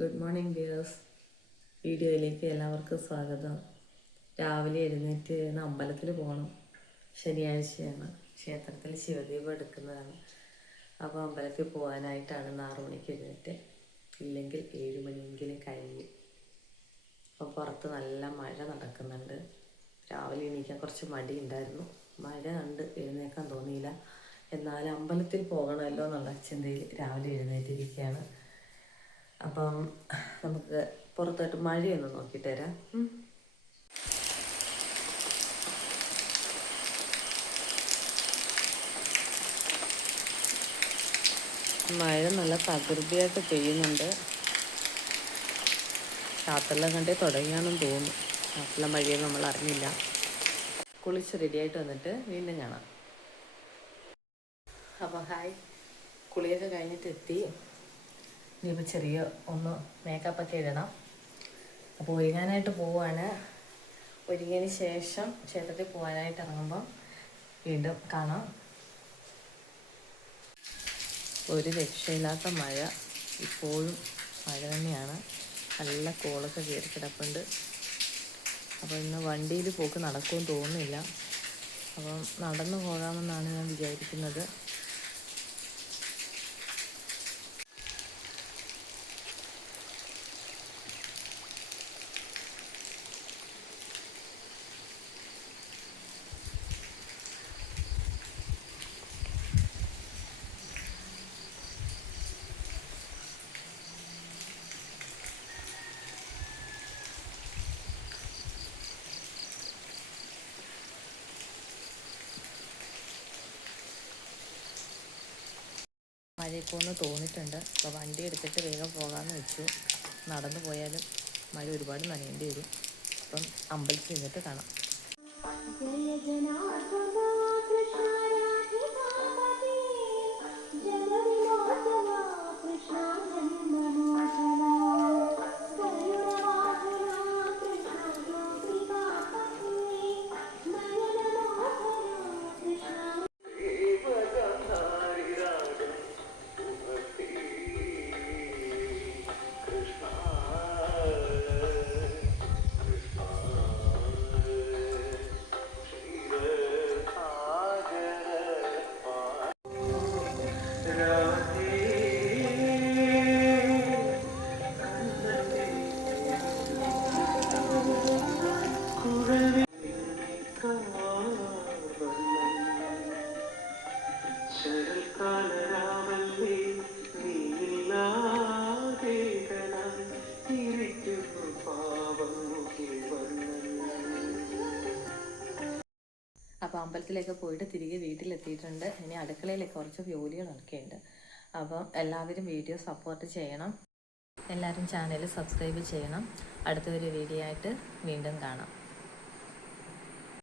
Good morning dears വീഡിയോയിലേക്ക് എല്ലാവർക്കും സ്വാഗതം. രാവിലെ എഴുന്നേറ്റ് ഇന്ന് അമ്പലത്തിൽ പോകണം. ശനിയാഴ്ചയാണ്. ക്ഷേത്രത്തിൽ ശിവദീപം എടുക്കുന്നതാണ്. അപ്പോൾ അമ്പലത്തിൽ പോകാനായിട്ടാണ് ആറു മണിക്ക് എഴുന്നേറ്റ്. ഇല്ലെങ്കിൽ ഏഴ് മണിയെങ്കിലും കഴിഞ്ഞ്. അപ്പോൾ പുറത്ത് നല്ല മഴ നടക്കുന്നുണ്ട്. രാവിലെ എണീക്കാൻ കുറച്ച് മടി ഉണ്ടായിരുന്നു മഴ കണ്ട് എഴുന്നേക്കാൻ തോന്നിയില്ല. എന്നാൽ അമ്പലത്തിൽ പോകണമല്ലോ എന്നുള്ള ചിന്തയിൽ രാവിലെ എഴുന്നേറ്റിരിക്കുകയാണ്. അപ്പം നമുക്ക് പുറത്തോട്ട് മഴയൊന്ന് നോക്കിയിട്ട് തരാം. മഴ നല്ല തകൃതിയായിട്ട് പെയ്യുന്നുണ്ട്. രാത്രിയെല്ലാം കണ്ടേ തുടങ്ങിയാണെന്ന് തോന്നുന്നു. രാത്രിയെല്ലാം മഴയൊന്നും നമ്മൾ അറിഞ്ഞില്ല. കുളിച്ച് റെഡിയായിട്ട് വന്നിട്ട് വീണ്ടും കാണാം. അപ്പോൾ ഹായ്. കുളിയൊക്കെ കഴിഞ്ഞിട്ട് എത്തി. ഇനിയിപ്പോൾ ചെറിയ ഒന്ന് മേക്കപ്പൊക്കെ ഇടണം. അപ്പോൾ ഒരുങ്ങാനായിട്ട് പോവാണ്. ഒരുങ്ങിയതിന് ശേഷം ക്ഷേത്രത്തിൽ പോകാനായിട്ട് ഇറങ്ങുമ്പോൾ വീണ്ടും കാണാം. ഒരു രക്ഷയില്ലാത്ത മഴ ഇപ്പോഴും മഴ തന്നെയാണ്. നല്ല കോളൊക്കെ കയറി കിടപ്പുണ്ട്. അപ്പോൾ ഇന്ന് വണ്ടിയിൽ പോക്ക് നടക്കുമെന്ന് തോന്നുന്നില്ല. അപ്പം നടന്നു പോകാമെന്നാണ് ഞാൻ വിചാരിക്കുന്നത്. മഴയൊക്കെ ഒന്ന് തോന്നിയിട്ടുണ്ട് അപ്പോൾ വണ്ടി എടുത്തിട്ട് വേഗം പോകാമെന്ന് വെച്ചു. നടന്നു പോയാലും മഴ ഒരുപാട് നനയേണ്ടി വരും. അപ്പം അമ്പലത്തിൽ നിന്നിട്ട് കാണാം. അമ്പലത്തിലേക്ക് പോയിട്ട് തിരികെ വീട്ടിലെത്തിയിട്ടുണ്ട്. ഇനി അടുക്കളയിലേക്ക് കുറച്ച് ജോലികളൊക്കെ ഉണ്ട്. അപ്പം എല്ലാവരും വീഡിയോ സപ്പോർട്ട് ചെയ്യണം. എല്ലാവരും ചാനൽ സബ്സ്ക്രൈബ് ചെയ്യണം. അടുത്തൊരു വീഡിയോ ആയിട്ട് വീണ്ടും കാണാം.